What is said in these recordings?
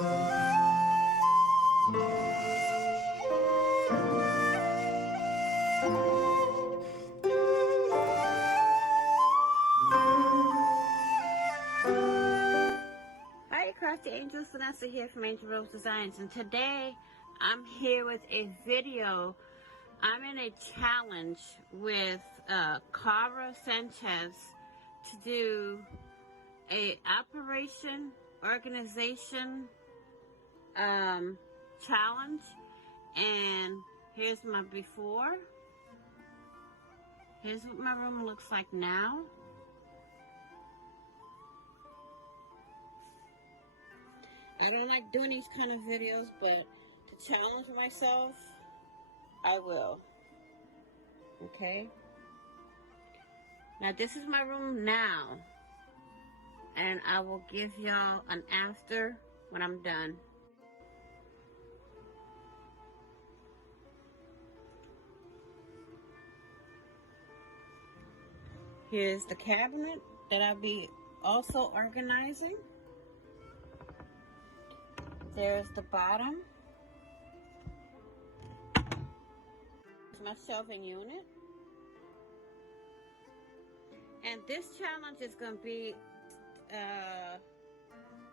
Hi, Crafty Angels, Vanessa here from AngelRose Designs, and today I'm here with a video. I'm in a challenge with Cara Sanchez to do a operation organization challenge, and here's my before. Here's what my room looks like now. I don't like doing these kind of videos, but to challenge myself, I will. Okay? Now this is my room now, and I will give y'all an after when I'm done. Here's the cabinet that I'll be also organizing. There's the bottom. It's my shelving unit. And this challenge is going to be,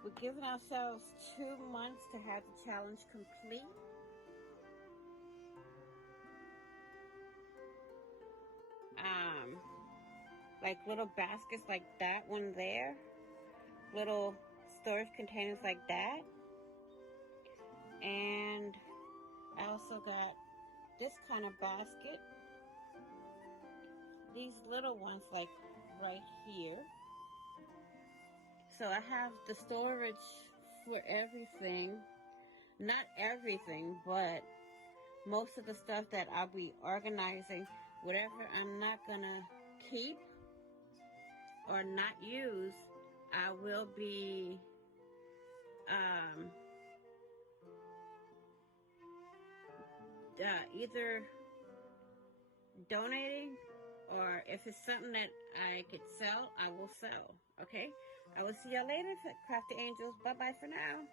we're giving ourselves 2 months to have the challenge complete. Like little baskets like that one there. Little storage containers like that. And I also got this kind of basket. These little ones like right here. So I have the storage for everything. Not everything, but most of the stuff that I'll be organizing. Whatever I'm not gonna keep or not use, I will be either donating, or if it's something that I could sell, I will sell. Okay? I will see y'all later, Crafty Angels. Bye-bye for now.